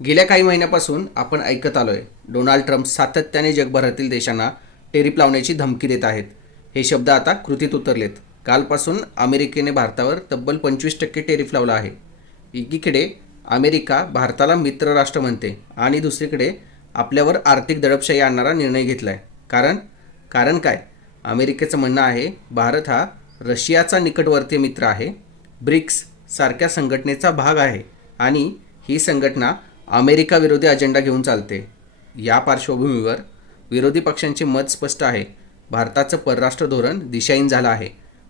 गेल्या काही महिन्यापासून आपण ऐकत आलो आहे डोनाल्ड ट्रम्प सातत्याने जगभरातील देशांना टेरिफ लावण्याची धमकी देत आहेत. हे शब्द आता कृतीत उतरलेत. कालपासून अमेरिकेने भारतावर तब्बल पंचवीस टक्के टेरिफ लावला आहे. एकीकडे अमेरिका भारताला मित्र राष्ट्र म्हणते आणि दुसरीकडे आपल्यावर आर्थिक दडपशाही आणणारा निर्णय घेतला आहे कारण कारण काय? अमेरिकेचं म्हणणं आहे भारत हा रशियाचा निकटवर्तीय मित्र आहे ब्रिक्स सारख्या संघटनेचा भाग आहे आणि ही संघटना अमेरिका विरोधी अजेंडा घेऊन चालते. या पार्श्वभूमीवर विरोधी पक्षांचे मत स्पष्ट आहे. भारताचं परराष्ट्र धोरण दिशाहीन झालं आहे.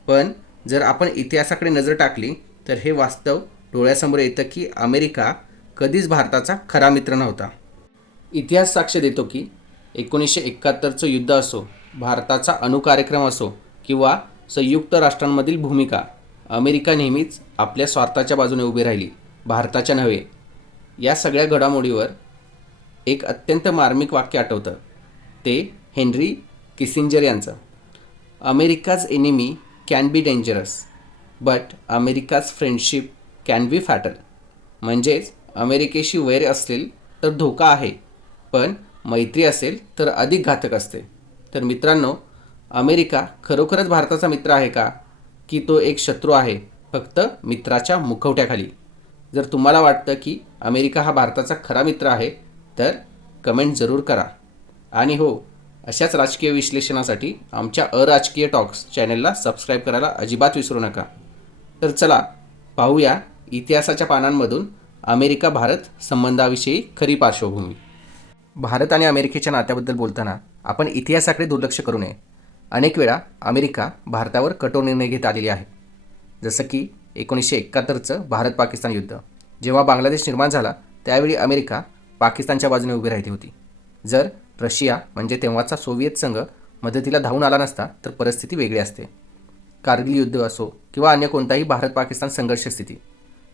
पण जर आपण इतिहासाकडे नजर टाकली तर हे वास्तव डोळ्यासमोर येतं की अमेरिका कधीच भारताचा खरा मित्र नव्हता. इतिहास साक्ष देतो की एकोणीसशे एकाहत्तरचं युद्ध असो भारताचा अणुकार्यक्रम असो किंवा संयुक्त राष्ट्रांमधील भूमिका अमेरिका नेहमीच आपल्या स्वार्थाच्या बाजूने उभी राहिली. भारताच्या नव्हे या सगळ्या घडामोडीवर एक अत्यंत मार्मिक वाक्य आठवतं. ते हेनरी किसिंजर यांचं. America's enemy can be dangerous but America's friendship can be fatal. म्हणजेच अमेरिकेशी वैर असेल तर धोका आहे पण मैत्री असेल तर अधिक घातक असते. तर मित्रांनो अमेरिका खरोखरच भारताचा मित्र आहे का? की तो एक शत्रू आहे फक्त मित्राच्या मुखवट्याखाली. जर तुम्हाला वाटतं की अमेरिका हा भारताचा खरा मित्र आहे तर कमेंट जरूर करा. आणि हो अशाच राजकीय विश्लेषणासाठी आमच्या अराजकीय टॉक्स चॅनलला सबस्क्राईब करायला अजिबात विसरू नका. तर चला पाहूया इतिहासाच्या पानांमधून अमेरिका भारत संबंधाविषयी खरी पार्श्वभूमी. भारत आणि अमेरिकेच्या नात्याबद्दल बोलताना आपण इतिहासाकडे दुर्लक्ष करू नये. अनेक वेळा अमेरिका भारतावर कठोर निर्णय घेत आलेली आहे. जसं की एकोणीसशे एकाहत्तरचं भारत पाकिस्तान युद्ध. जेव्हा बांगलादेश निर्माण झाला त्यावेळी अमेरिका पाकिस्तानच्या बाजूने उभी राहिली होती. जर रशिया म्हणजे तेव्हाचा सोव्हिएत संघ मदतीला धावून आला नसता तर परिस्थिती वेगळी असते. कारगिल युद्ध असो किंवा अन्य कोणताही भारत पाकिस्तान संघर्ष स्थिती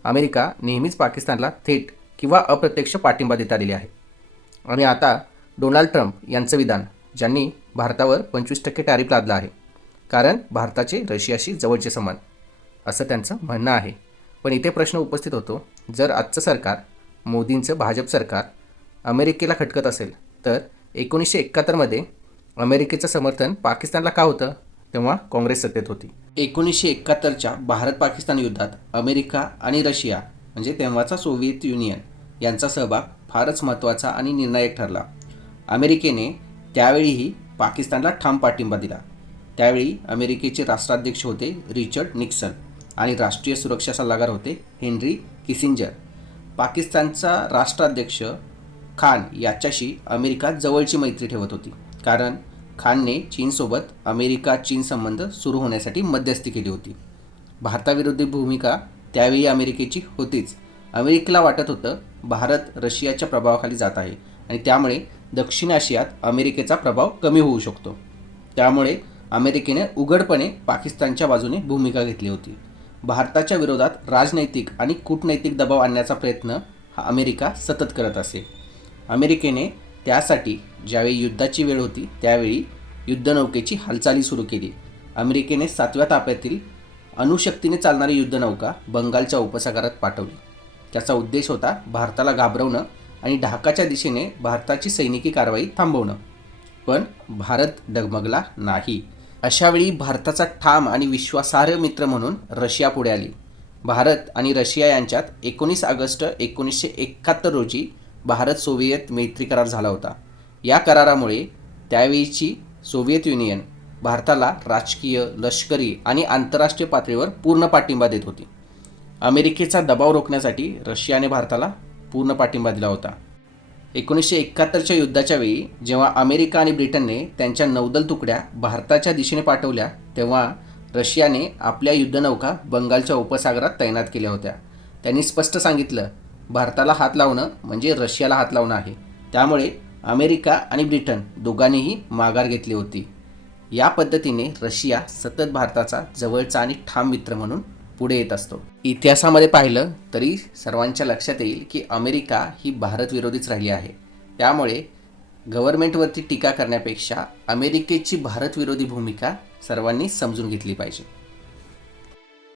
अमेरिका नेहमीच पाकिस्तानला थेट किंवा अप्रत्यक्ष पाठिंबा देत आलेली आहे. आणि आता डोनाल्ड ट्रम्प यांचं विधान ज्यांनी भारतावर पंचवीस टक्के टॅरिफ लादला आहे कारण भारताचे रशियाशी जवळचे समान असं त्यांचं म्हणणं आहे. पण इथे प्रश्न उपस्थित होतो जर आजचं सरकार मोदींचं भाजप सरकार अमेरिकेला खटकत असेल तर एकोणीसशे एकाहत्तरमध्ये अमेरिकेचं समर्थन पाकिस्तानला का होतं? तेव्हा काँग्रेस सत्तेत होती. एकोणीसशे एकाहत्तरच्या भारत पाकिस्तान युद्धात अमेरिका आणि रशिया म्हणजे तेव्हाचा सोव्हिएत युनियन यांचा सहभाग फारच महत्त्वाचा आणि निर्णायक ठरला. अमेरिकेने त्यावेळीही पाकिस्तानला ठाम पाठिंबा दिला. त्यावेळी अमेरिकेचे राष्ट्राध्यक्ष होते रिचर्ड निक्सन. आणि राष्ट्रीय सुरक्षा सल्लागार होते हेनरी किसिंजर. पाकिस्तानचा राष्ट्राध्यक्ष खान याच्याशी अमेरिका जवळची मैत्री ठेवत होती. कारण खानने चीनसोबत अमेरिका चीन संबंध सुरू होण्यासाठी मध्यस्थी केली होती. भारताविरोधी भूमिका त्यावेळी अमेरिकेची होतीच. अमेरिकेला वाटत होतं भारत रशियाच्या प्रभावाखाली जात आहे आणि त्यामुळे दक्षिण आशियात अमेरिकेचा प्रभाव कमी होऊ शकतो. त्यामुळे अमेरिकेने उघडपणे पाकिस्तानच्या बाजूने भूमिका घेतली होती. भारताच्या विरोधात राजनैतिक आणि कूटनैतिक दबाव आणण्याचा प्रयत्न हा अमेरिका सतत करत असे. अमेरिकेने त्यासाठी ज्यावेळी युद्धाची वेळ होती त्यावेळी युद्धनौकेची हालचाली सुरू केली. अमेरिकेने सातव्या ताप्यातील अणुशक्तीने चालणारी युद्धनौका बंगालच्या उपसागरात पाठवली. त्याचा उद्देश होता भारताला घाबरवणं आणि ढाकाच्या दिशेने भारताची सैनिकी कारवाई थांबवणं. पण भारत डगमगला नाही. अशावेळी भारताचा ठाम आणि विश्वासार्ह मित्र म्हणून रशिया पुढे आली. भारत आणि रशिया यांच्यात एकोणीस ऑगस्ट एकोणीसशे एकाहत्तर रोजी भारत सोव्हिएत मैत्री करार झाला होता. या करारामुळे त्यावेळीची सोव्हिएत युनियन भारताला राजकीय लष्करी आणि आंतरराष्ट्रीय पातळीवर पूर्ण पाठिंबा देत होती. अमेरिकेचा दबाव रोखण्यासाठी रशियाने भारताला पूर्ण पाठिंबा दिला होता. एकोणीसशे एकाहत्तरच्या युद्धाच्या वेळी जेव्हा अमेरिका आणि ब्रिटनने त्यांच्या नौदल तुकड्या भारताच्या दिशेने पाठवल्या तेव्हा रशियाने आपल्या युद्धनौका बंगालच्या उपसागरात तैनात केल्या होत्या. त्यांनी स्पष्ट सांगितलं भारताला हात लावणं म्हणजे रशियाला हात लावणं आहे. त्यामुळे अमेरिका आणि ब्रिटन दोघांनीही माघार घेतली होती. या पद्धतीने रशिया सतत भारताचा जवळचा आणि ठाम मित्र म्हणून पुढे येत असतो. इतिहासामध्ये पाहिलं तरी सर्वांच्या लक्षात येईल की अमेरिका ही भारतविरोधीच राहिली आहे. त्यामुळे गव्हर्नमेंटवरती टीका करण्यापेक्षा अमेरिकेची भारतविरोधी भूमिका सर्वांनी समजून घेतली पाहिजे.